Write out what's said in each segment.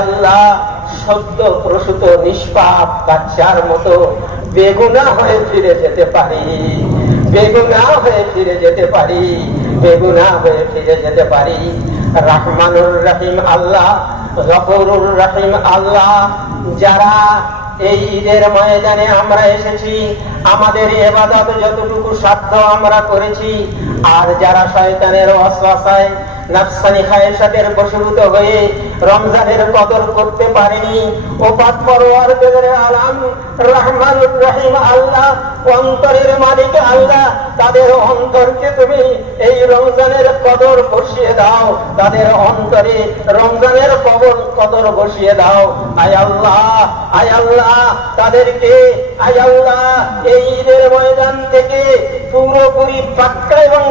আল্লাহ প্রসূত নিষ্পাপ বাচ্চার মতো বেগুনা হয়ে ফিরে যেতে পারি। বেগুনা হয়ে ফিরে যেতে পারি। বেগুনা হয়ে ফিরে যেতে পারি। রহমানুর রহিম আল্লাহ, গফরুর রহিম আল্লাহ, যারা এই ঈদের ময়দানে আমরা এসেছি, আমাদের এবাদত যতটুকু সাধ্য আমরা করেছি, আর যারা শয়তানের অশ্বাসায় নাফসানি খায়েশাতের বশীভূত হয়ে রমজানের কদর করতে পারেনি। ও পাক আলাম, রহমানুর রহিম আল্লাহ, অন্তরের মালিক আল্লাহ, তাদের অন্তরকে তুমি এই রমজানের কদর বসিয়ে দাও। তাদের অন্তরে রমজানের কবর কদর বসিয়ে দাও। আয় আল্লাহ আয় আল্লাহ, তাদেরকে আয় আল্লাহ, এই ঈদের ময়দান থেকে পুরোপুরি পাক্কা এবং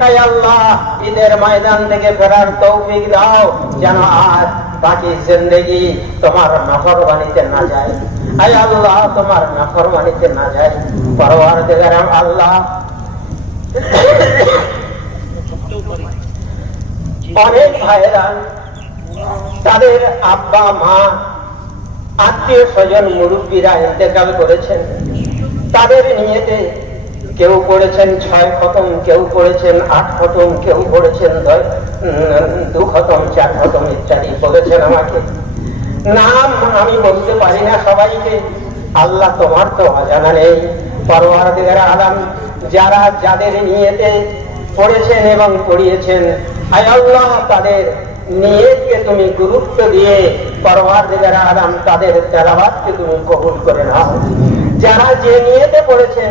তাই আল্লাহ ঈদের ময়দান থেকে ফেরার তৌফিক দাও, যেন আর বাকি জিন্দগি তোমার নফরবানিতে না যায়। আয় আল্লাহ, তোমার নফরবানিতে না যায়। পরওয়ার দেগারাম আল্লাহ অনেক ভাইয়েরা, তাদের আব্বা, মা আত্মীয় স্বজন মুরব্বীরা ইন্তেকাল করেছেন। তাদের নিয়েতে কেউ পড়েছেন ছয় খতম, কেউ পড়েছেন আট খতম, কেউ পড়েছেন দু খতম, চার খতম ইত্যাদি বলেছেন আমাকে। নাম আমি বলতে পারি না সবাইকে, আল্লাহ তোমার তো অজানা নেই। পরোয়ার আলাম, যারা যাদের নিয়েতে পড়েছেন এবং পড়িয়েছেন আল্লাহ, তাদের নিয়তকে তুমি গুরুত্ব দিয়ে পরওয়ার দিগার আরাম তাদের তেলাবাদকে তুমি কবুল করে নাও। যারা যে নিয়তে পড়েছেন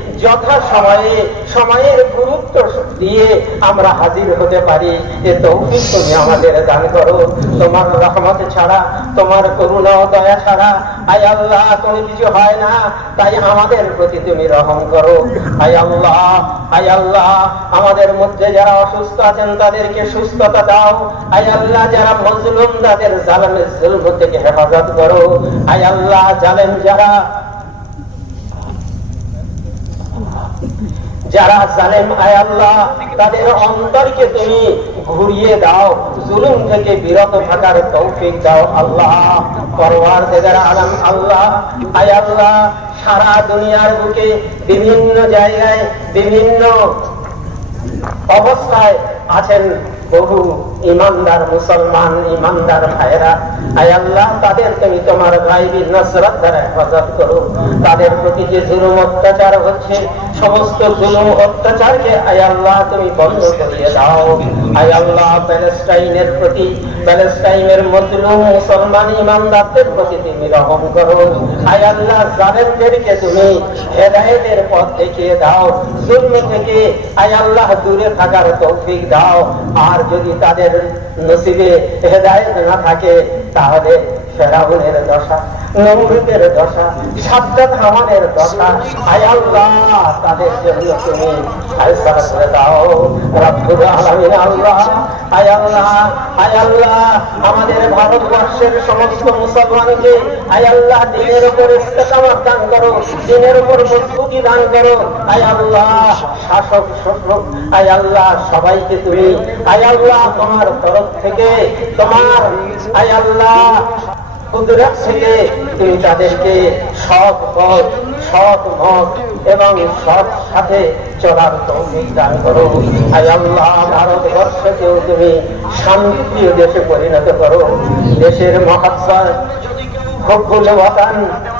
যথা সময়ে, সময়ের গুরুত্ব দিয়ে আমরা হাজির হতে পারি। এ তৌফিক তুমি আমাদের দান করো। তোমার রহমত ছাড়া, তোমার করুণা ও দয়া ছাড়া আয় আল্লাহ, কোনো কিছু হয় না। তাই আমাদের প্রতি তুমি রহম করো। আয় আল্লাহ আয় আল্লাহ, আমাদের মধ্যে যারা অসুস্থ আছেন, তাদেরকে সুস্থতা দাও। আয় আল্লাহ, যারা মজলুম, তাদের জালামের জুলম থেকে হেফাজত করো। আয় আল্লাহ জালেন যারা যারা জানেন আয় আল্লাহ, তাদের অন্তরকে তুমি ঘুরিয়ে দাও, জুলুম থেকে বিরত থাকার তৌফিক দাও আল্লাহ। পরওয়ার দেগার আলম আল্লাহ, আয় আল্লাহ, সারা দুনিয়ার বুকে বিভিন্ন জায়গায় বিভিন্ন অবস্থায় আছেন বহু ইমানদার মুসলমান, ইমানদার ভাইরা আয় আল্লাহ, তাদের তুমি তোমার গাইবি নসরত দ্বারা হেফাজত করো। তাদের প্রতি যে জুলুম অত্যাচার হচ্ছে, সমস্ত জুলুম অত্যাচারকে আয় আল্লাহ তুমি বন্ধ করিয়ে দাও। আয় আল্লাহ, প্যালেস্টাইনের প্রতি, প্যালেস্টাইনের মজলুম মুসলমান ইমানদারদের প্রতি তুমি রহম করো। আয় আল্লাহ, জালেমদেরকে তুমি হেদায়েতের পথ দেখিয়ে দাও। জুলম থেকে আয় আল্লাহ দূরে থাকার তৌফিক দাও। আর যদি তাদের নসিবে হেদায়ত না থাকে তাহলে ফেরাউনের দশা। নমরুদের দশা, সাজ্জাদ দশা। আল্লাহ, তাদের জন্য তুমি করে দাও। রব্বুল আলামিন আল্লাহ আল্লাহ আল্লাহ, আমাদের ভারতবর্ষের সমস্ত মুসলমানকে আল্লাহ, দিনের উপর ইস্তেকামত দান করো, দিনের উপর মজবুতি দান করো। আল্লাহ, শাসক আল্লাহ, সবাইকে তুমি আয় আল্লাহ, তোমার তরফ থেকে তোমার আয় আল্লাহ কুদরত থেকে তুমি তাদেরকে সৎ পথ, সৎ মত এবং সৎ সাথে চলার তৌফিক দান করো। আয় আল্লাহ ভারতবর্ষকেও তুমি শান্তিপ্রিয় দেশে পরিণত করো। দেশের মহাত্মা হকুল ওয়াতান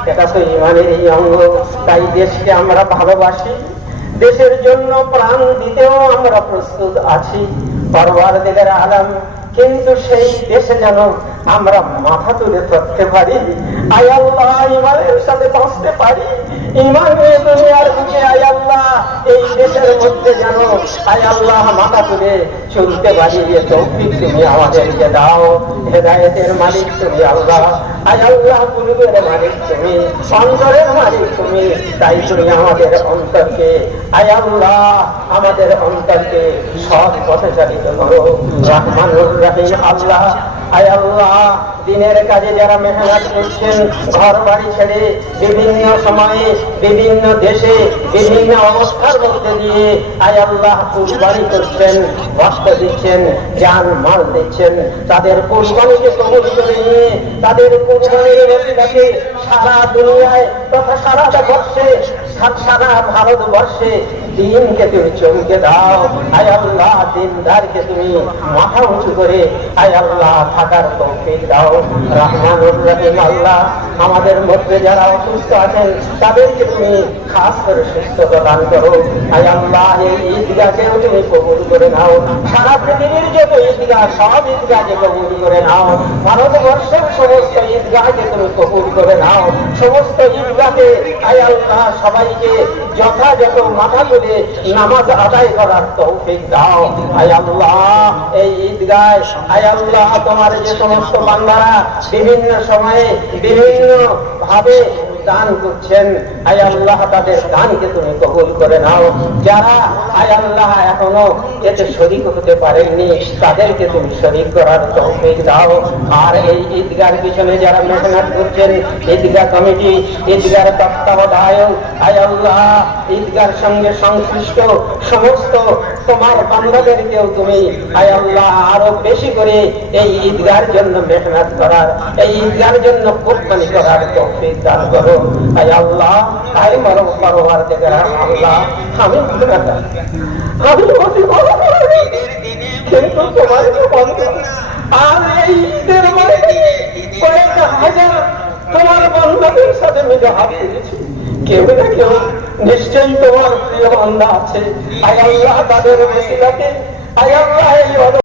এটা তো ইমানের এই অঙ্গ। তাই দেশকে আমরা ভালোবাসি। দেশের জন্য প্রাণ দিতেও আমরা প্রস্তুত আছি। পরবার দিলের আলম, কিন্তু সেই দেশে যেন আমরা মাথা তুলে ধরতে পারি। ইমানের সাথে বাঁচতে পারি। আমাদের অন্তরকে, আয় আমাদের অন্তরকে সৎ পথে চালিত করো। রহমানুর রহিম, আল্লাহ। আয় আল্লাহ। দিনের কাজে যারা মেহনত করছেন ঘর বাড়ি ছেড়ে বিভিন্ন সময়ে বিভিন্ন দেশে বিভিন্ন অবস্থার মধ্যে দিয়ে আয় আল্লাহ কুরবানি করছেন রক্ত দিচ্ছেন, জান মাল দিচ্ছেন। তাদের কুরবানিকে কবুল করে নিয়ে তাদের কুরবানির মধ্যে সারা দুনিয়ায় তথা সারা বর্ষে সারা ভারতবর্ষে দিনকে তুমি চমকে দাও। আয় আল্লাহ দিনদারকে তুমি মাথা উঁচু করে আয় আল্লাহ থাকার তৌফিক দাও। রহমানুর রহিম আল্লাহ। আমাদের মধ্যে যারা অসুস্থ আছেন তাদেরকে তুমি খাস করে সুস্থতা দান করো। আয় কবুল করে নাও। সারা পৃথিবীর যত ঈদগাহ সব ঈদগাহকে কবুল করে নাও। ভারতবর্ষের সমস্ত ঈদগাহকে তুমি কবুল করে নাও। সমস্ত ঈদগাহে আয় সবাইকে যথাযথ মাথা তুলে নামাজ আদায় করার তৌফিক দাও। আয় এই ঈদগাহ, আয় তোমার যে সমস্ত বান্দারা বিভিন্ন সময়ে, বিভিন্ন ভাবে দান করছেন। আয় আল্লাহ, তাদের দানকে তুমি কবুল করে নাও। যারা আয় আল্লাহ, এখনও এতে শরিক হতে পারেননি, তাদেরকে তুমি শরিক করার তহবিল দাও। আর এই ঈদগার পিছনে যারা মেহনত করছেন ঈদগা কমিটি, ঈদগার তত্ত্বাবধায়ক আয় আল্লাহ ঈদগার সঙ্গে সংশ্লিষ্ট সমস্ত তোমার বান্দাদেরকেও তুমি আয় আল্লাহ, আরও বেশি করে এই ঈদগার জন্য মেহনত করার, এই ঈদগার জন্য কোরবানি করার তৌফিক দান করো। আয় আল্লাহ আয় মারো পরোয়ার থেকে আল্লাহ, আমি আমি অতি কিন্তু তোমার আর এই ঈদের মধ্যে কয়েক হাজার তোমার বন্ধুদের সাথে মিলে হাত দিয়েছি কেউ না কেউ নিশ্চয়ই তোমার প্রিয় বন্ধা আছে। আয় তাদের আল্লাহ এই